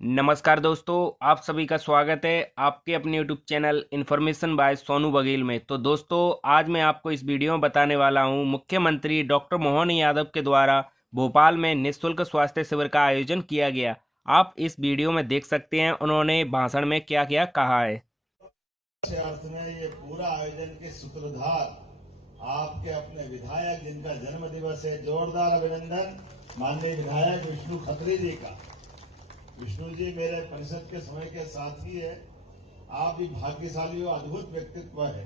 नमस्कार दोस्तों, आप सभी का स्वागत है आपके अपने YouTube channel information bye Sonu Baghel में। तो दोस्तों, आज मैं आपको इस वीडियो में बताने वाला हूं मुख्यमंत्री डॉक्टर मोहन यादव के द्वारा भोपाल में निःशुल्क स्वास्थ्य शिविर का आयोजन किया गया। आप इस वीडियो में देख सकते हैं उन्होंने भाषण में क्या क्या कहा है। अर्थ में ये पूरा आयोजन के सूत्रधार आपके अपने विधायक जिनका जन्म दिवस है, जोरदार अभिनंदन माननीय विधायक विष्णु खत्री जी का। विष्णु जी मेरे परिषद के समय के साथी है। आप भी भाग्यशाली हो, अद्भुत व्यक्तित्व है।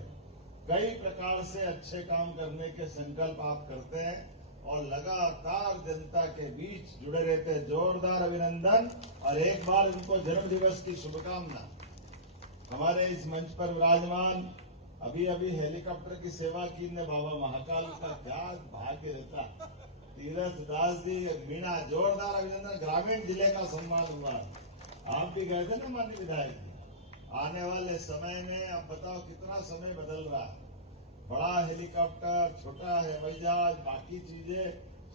कई प्रकार से अच्छे काम करने के संकल्प आप करते हैं और लगातार जनता के बीच जुड़े रहते हैं। जोरदार अभिनंदन और एक बार उनको जन्म दिवस की शुभकामना। हमारे इस मंच पर विराजमान अभी अभी हेलीकॉप्टर की सेवा की ने बाबा महाकाल का क्या भाग्य रहता। तीरथ दास जी, मीणा, जोरदार अभिनंदन। ग्रामीण जिले का सम्मान हुआ। आप भी गए थे ना माननीय विधायक जी। आने वाले समय में अब बताओ कितना समय बदल रहा है। बड़ा हेलीकॉप्टर, छोटा हवाई जहाज, बाकी चीजें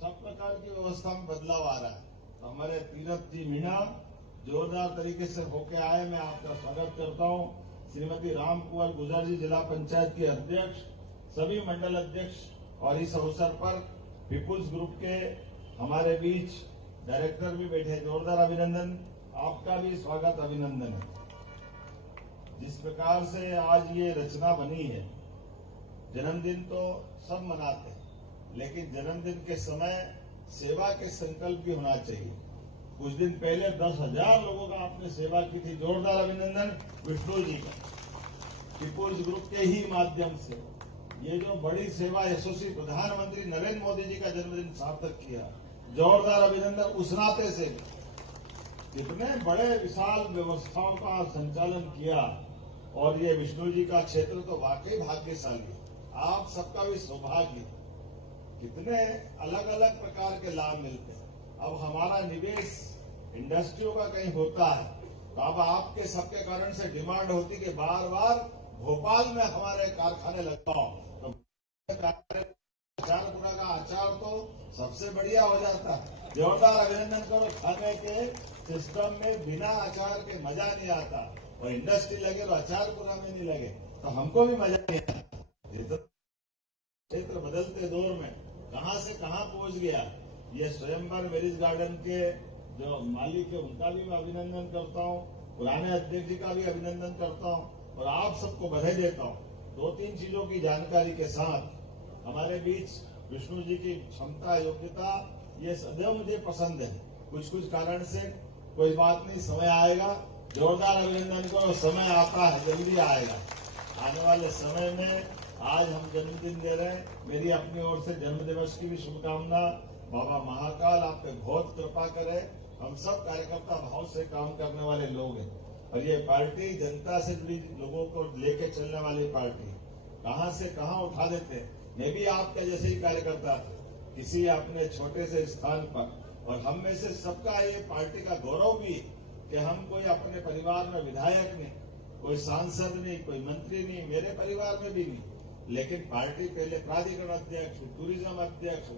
सब प्रकार की व्यवस्था में बदलाव आ रहा है। तो हमारे तीरथ जी मीणा जोरदार तरीके से होके आए, मैं आपका स्वागत करता हूं। श्रीमती राम कुंवर गुजर जी, जिला पंचायत के अध्यक्ष, सभी मंडल अध्यक्ष और इस अवसर पर पीपुल्स ग्रुप के हमारे बीच डायरेक्टर भी बैठे। जोरदार अभिनंदन, आपका भी स्वागत अभिनंदन है। जिस प्रकार से आज ये रचना बनी है, जन्मदिन तो सब मनाते हैं, लेकिन जन्मदिन के समय सेवा के संकल्प भी होना चाहिए। कुछ दिन पहले 10,000 लोगों का आपने सेवा की थी। जोरदार अभिनंदन विष्णु जी का। पीपुल्स ग्रुप के ही माध्यम से ये जो बड़ी सेवा यशस्वी प्रधानमंत्री नरेंद्र मोदी जी का जन्मदिन सार्थक किया। जोरदार अभिनंदन। उस नाते से इतने बड़े विशाल व्यवस्थाओं का संचालन किया और ये विष्णु जी का क्षेत्र तो वाकई भाग्यशाली है। आप सबका भी सौभाग्य। कितने अलग अलग प्रकार के लाभ मिलते हैं। अब हमारा निवेश इंडस्ट्रियों का कहीं होता है तो अब आपके सबके कारण से डिमांड होती कि बार बार भोपाल में हमारे कारखाने लगाओ। तो अचारपुरा का अचार तो सबसे बढ़िया हो जाता है। जोरदार अभिनंदन करो। खाने के सिस्टम में बिना अचार के मजा नहीं आता और इंडस्ट्री लगे तो अचारपुरा में नहीं लगे तो हमको भी मजा नहीं आता। क्षेत्र बदलते दौर में कहां से कहां पहुंच गया। ये स्वयंवर मैरिज गार्डन के जो मालिक है उनका भी मैं अभिनंदन करता हूं, पुराने अध्यक्ष जी का भी अभिनंदन करता हूं और आप सबको बधाई देता हूं। 2-3 चीजों की जानकारी के साथ हमारे बीच विष्णु जी की क्षमता, योग्यता, ये सदैव मुझे पसंद है। कुछ कुछ कारण से कोई बात नहीं, समय आएगा। जोरदार अभिनंदन करो। समय आता है, जल्दी आएगा। आने वाले समय में आज हम जन्मदिन दे रहे हैं। मेरी अपनी ओर से जन्म दिवस की भी शुभकामना। बाबा महाकाल आप पे बहुत कृपा करे। हम सब कार्यकर्ता भाव से काम करने वाले लोग हैं और ये पार्टी जनता से जुड़ी लोगों को लेके चलने वाली पार्टी। कहां से कहां उठा देते हैं। मैं भी आपके जैसे ही कार्यकर्ता थे, किसी अपने छोटे से स्थान पर, और हम में से सबका ये पार्टी का गौरव भी कि हम कोई अपने परिवार में विधायक नहीं, कोई सांसद नहीं, कोई मंत्री नहीं, मेरे परिवार में भी नहीं, लेकिन पार्टी पहले प्राधिकरण अध्यक्ष, टूरिज्म अध्यक्ष,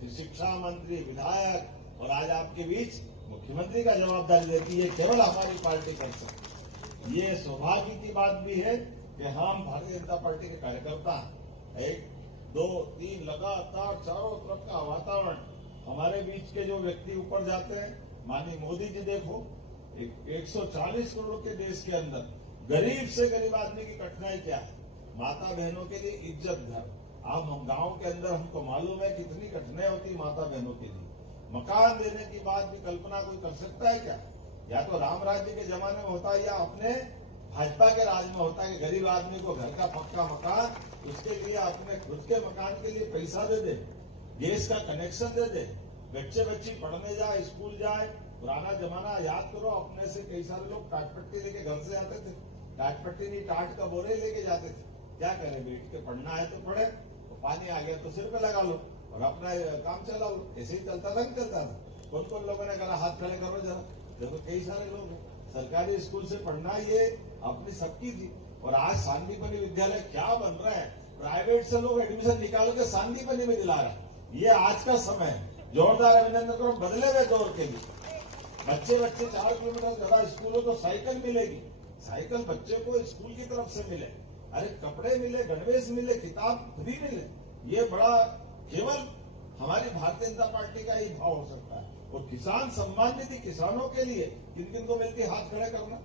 फिर शिक्षा मंत्री, विधायक और आज आपके बीच मुख्यमंत्री का जवाबदारी देती है। केवल हमारी पार्टी कर सकती। ये सौभाग्य की बात भी है कि हम भारतीय जनता पार्टी के कार्यकर्ता हैं। 1, 2, 3 लगातार चारों तरफ का वातावरण। हमारे बीच के जो व्यक्ति ऊपर जाते हैं, माननीय मोदी जी देखो, 140 करोड़ के देश के अंदर गरीब से गरीब आदमी की कठिनाई क्या है। माता बहनों के लिए इज्जत घर। अब हम गांव के अंदर हमको मालूम है कितनी कठिनाई होती है माता बहनों के लिए। मकान देने की बात भी कल्पना कोई कर सकता है क्या। या तो राम राज्य के जमाने में होता है या अपने भाजपा के राज में होता है कि गरीब आदमी को घर का पक्का मकान, उसके लिए अपने खुद के मकान के लिए पैसा दे दे, गैस का कनेक्शन दे दे, बच्चे बच्ची पढ़ने जाए, स्कूल जाए। पुराना जमाना याद करो, अपने से कई सारे लोग टाट पट्टी लेके घर से आते थे। टाट पट्टी नहीं, टाट का बोरे लेके जाते थे। क्या करें, बैठ के पढ़ना है तो पढ़े, तो पानी आ गया तो सिर पे लगा लो और अपना काम चला लो। ऐसे ही चलता था, नहीं चलता था। कौन कौन लोगों ने कहा हाथ खड़े करो जरा, देखो कई सारे लोग हैं। सरकारी स्कूल से पढ़ना ये अपनी सबकी थी। और आज सांदीपनि विद्यालय क्या बन रहा है। प्राइवेट से लोग एडमिशन निकाल के सांदीपनि में दिला रहे हैं। ये आज का समय है। जोरदार अभिनंदन करो बदले हुए दौर के लिए। बच्चे 4 किलोमीटर ज्यादा स्कूल हो तो साइकिल मिलेगी, साइकिल बच्चे को स्कूल की तरफ से मिले, अरे कपड़े मिले, गणवेश मिले, किताब फ्री मिले। ये बड़ा केवल हमारी भारतीय जनता पार्टी का ही भाव हो सकता है। और किसान सम्मान निधि किसानों के लिए किन किन को मिलती है, हाथ खड़े करना,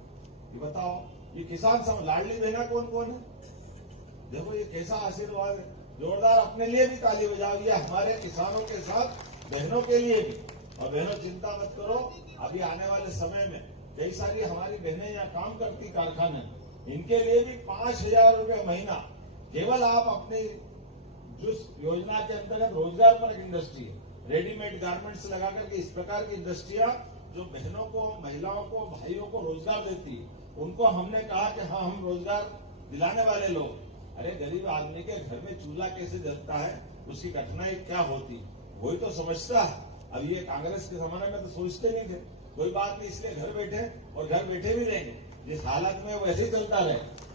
ये बताओ। ये किसान लाडली बहना कौन कौन है? देखो ये कैसा आशीर्वाद है, जोरदार अपने लिए भी ताली बजाओ, ये हमारे किसानों के साथ बहनों के लिए भी। और बहनों चिंता मत करो, अभी आने वाले समय में कई सारी हमारी बहनें यहाँ काम करती कारखाने, इनके लिए भी 5,000 रुपये महीना, केवल आप अपनी जिस योजना के अंतर्गत रोजगार पर एक इंडस्ट्री है, रेडीमेड गारमेंट्स लगा करके इस प्रकार की इंडस्ट्रियां जो बहनों को, महिलाओं को, भाइयों को रोजगार देती है, उनको हमने कहा कि हाँ हम रोजगार दिलाने वाले लोग। अरे गरीब आदमी के घर में चूल्हा कैसे जलता है, उसकी कठिनाई क्या होती, वही तो समझता है। अब ये कांग्रेस के जमाने में तो सोचते नहीं थे, कोई बात नहीं, इसलिए घर बैठे और घर बैठे भी रहेंगे, जिस हालत में वैसे ही चलता रहे,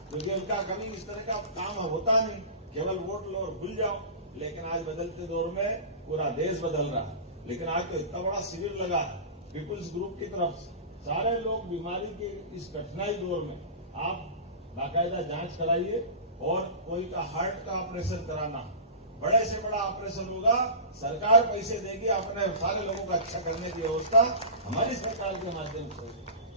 क्योंकि उनका कभी इस तरह का काम होता नहीं, केवल वोट लो और भूल जाओ। लेकिन आज बदलते दौर में पूरा देश बदल रहा है। लेकिन आज तो इतना बड़ा शिविर लगा है पीपुल्स ग्रुप की तरफ से, सारे लोग बीमारी के इस कठिनाई दौर में आप बाकायदा जांच कराइए, और कोई का हार्ट का ऑपरेशन कराना, बड़े से बड़ा ऑपरेशन होगा, सरकार पैसे देगी, अपने सारे लोगों का अच्छा करने की व्यवस्था हमारी सरकार के माध्यम से,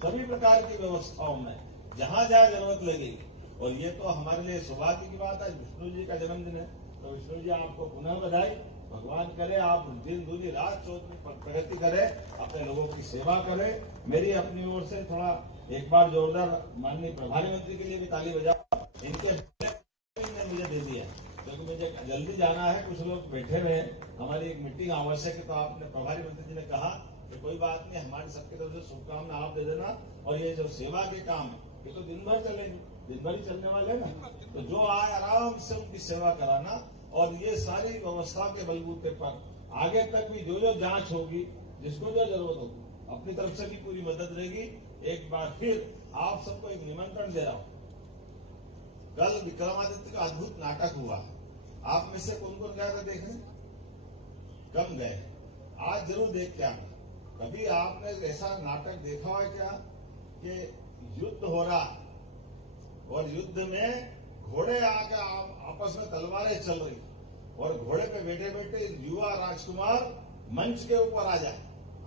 सभी प्रकार की व्यवस्थाओं में जहां जहां जरूरत लगेगी। और ये तो हमारे लिए सौभाग्य की बात है, विष्णु जी का जन्मदिन है, तो विष्णु जी आपको पुनः बधाई। भगवान करे आप दिन दूनी रात चौथ प्रगति करें, अपने लोगों की सेवा करें। मेरी अपनी ओर से थोड़ा एक बार जोरदार माननीय प्रभारी मंत्री के लिए भी ताली बजाओ, इनके मुझे दे दिया क्योंकि मुझे जल्दी जाना है, कुछ लोग बैठे हुए हैं, हमारी एक मीटिंग आवश्यक है। तो आपने प्रभारी मंत्री जी ने कहा कि कोई बात नहीं, हमारी सबकी तरफ से शुभकामना आप दे देना। और ये जो सेवा के काम है ये तो दिन भर चलेंगे, दिन भर ही चलने वाले हैं ना, तो जो आए आराम से उनकी सेवा कराना। और ये सारी व्यवस्था के बलबूते पर आगे तक भी जो जो जांच होगी, जिसको जो जरूरत होगी, अपनी तरफ से भी पूरी मदद रहेगी। एक बार फिर आप सबको एक निमंत्रण दे रहा हूं, कल विक्रमादित्य का अद्भुत नाटक हुआ, आप में से कौन कौन गए थे देखने? कम गए, आज जरूर देख के आना। कभी आपने ऐसा नाटक देखा है क्या कि युद्ध हो रहा और युद्ध में घोड़े आकर आपस में तलवारें चल रही, और घोड़े पे बैठे बैठे युवा राजकुमार मंच के ऊपर आ जाए।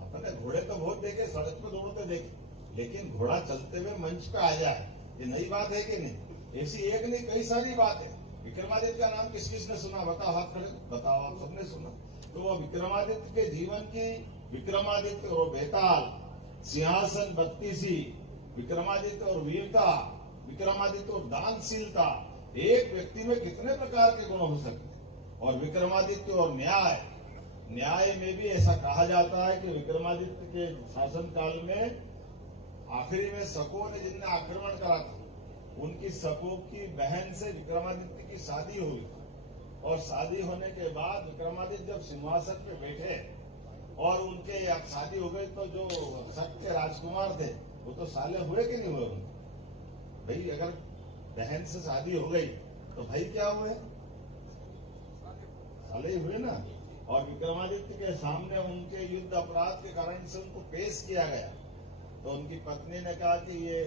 अपने घोड़े तो बहुत देखे, सड़क पे दौड़ते देखे, लेकिन घोड़ा चलते हुए मंच पे आ जाए, ये नई बात है कि नहीं? ऐसी एक नहीं कई सारी बात है। विक्रमादित्य का नाम किस किसने सुना? बताओ, हाथ खड़े बताओ, आप सबने सुना। तो वो विक्रमादित्य के जीवन की, विक्रमादित्य और बेताल, सिंहासन बत्तीसी, विक्रमादित्य और वीरता, विक्रमादित्य और दानशीलता, एक व्यक्ति में कितने प्रकार के गुण हो सकते हैं। और विक्रमादित्य और न्याय, न्याय में भी ऐसा कहा जाता है कि विक्रमादित्य के शासन काल में आखिरी में शकों ने जिनने आक्रमण करा था, उनकी शकों की बहन से विक्रमादित्य की शादी हुई, और शादी होने के बाद विक्रमादित्य जब सिंहासन पे बैठे और उनके अब शादी हो गई, तो जो शक के राजकुमार थे वो तो साले हुए कि नहीं हुए उनके? भाई अगर बहन से शादी हो गई तो भाई क्या हुए? साले ही हुए ना। और विक्रमादित्य के सामने उनके युद्ध अपराध के कारण से उनको पेश किया गया, तो उनकी पत्नी ने कहा कि ये,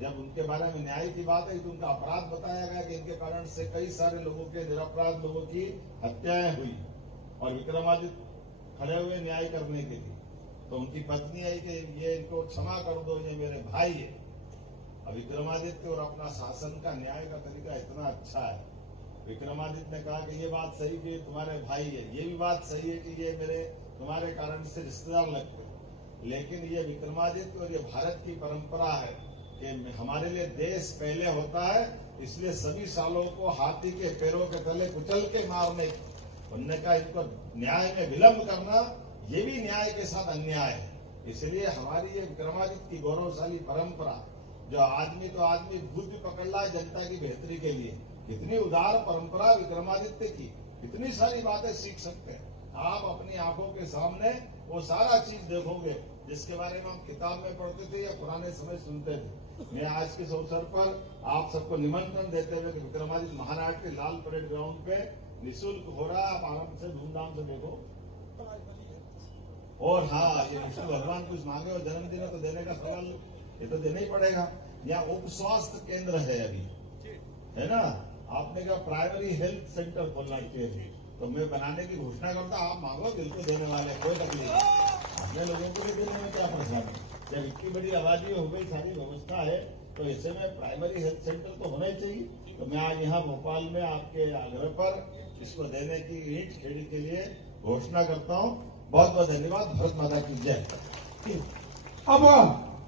जब उनके बारे में न्याय की बात है तो उनका अपराध बताया गया कि इनके कारण से कई सारे लोगों के, निरपराध लोगों की हत्याएं हुई, और विक्रमादित्य खड़े हुए न्याय करने के लिए। तो उनकी पत्नी है कि ये इनको क्षमा कर दो, ये मेरे भाई है। अब विक्रमादित्य और अपना शासन का, न्याय का तरीका इतना अच्छा है। विक्रमादित्य ने कहा कि ये बात सही कि तुम्हारे भाई है, ये भी बात सही है कि ये मेरे तुम्हारे कारण से रिश्तेदार लगते हैं, लेकिन ये विक्रमादित्य और ये भारत की परंपरा है कि हमारे लिए देश पहले होता है, इसलिए सभी सालों को हाथी के पैरों के तले कुचल के मारने, उन्होंने कहा इनको न्याय में विलंब करना ये भी न्याय के साथ अन्याय है। इसलिए हमारी ये विक्रमादित्य की गौरवशाली परंपरा, जो आदमी तो आदमी भूत भी पकड़ रहा है जनता की बेहतरी के लिए, कितनी उदार परंपरा विक्रमादित्य की, कितनी सारी बातें सीख सकते हैं। आप अपनी आंखों के सामने वो सारा चीज देखोगे जिसके बारे में हम किताब में पढ़ते थे या पुराने समय सुनते थे। मैं आज के अवसर पर आप सबको निमंत्रण देते हुए विक्रमादित्य महाराज के लाल परेड ग्राउंड पे निःशुल्क हो रहा है, आप आराम से धूमधाम से देखो। और हाँ, ये विष्णु भगवान कुछ मांगे और जन्मदिन है तो देने का सवाल, ये तो देना ही पड़ेगा। यहाँ उप स्वास्थ्य केंद्र है अभी, है ना। आपने कहा प्राइमरी हेल्थ सेंटर खोलना चाहिए, तो मैं बनाने की घोषणा करता, आप मांगो, दिल को देने वाले, कोई तकलीफ नहीं। अपने लोगों को भी देने में क्या परेशानी। जब इतनी बड़ी आबादी हो गई, सारी व्यवस्था है, तो ऐसे में प्राइमरी हेल्थ सेंटर तो होना ही चाहिए। तो मैं आज यहाँ भोपाल में आपके आग्रह पर इसको देने की ईंट खेड़ी के लिए घोषणा करता हूँ। बहुत बहुत धन्यवाद। भारत माता की जय। अब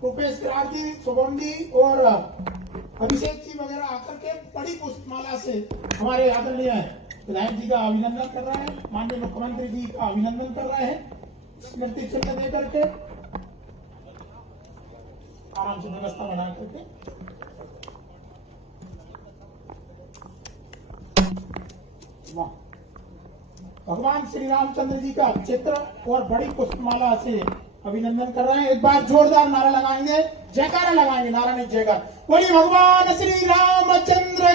भूपेश विराट जी, शुभम जी और अभिषेक जी वगैरह आकर के बड़ी पुष्पमाला से हमारे आदरणीय विधायक जी का अभिनंदन कर रहे हैं, माननीय मुख्यमंत्री जी का अभिनंदन कर रहे हैं, स्मृति चिन्ह दे करके आराम से व्यवस्था बना करके। वाह, भगवान श्री रामचंद्र जी का चित्र और बड़ी पुष्पमाला से अभिनंदन कर रहे हैं। एक बार जोरदार नारा लगाएंगे, जयकारा लगाएंगे, नारा नहीं जयकार। बोलिए भगवान श्री रामचंद्र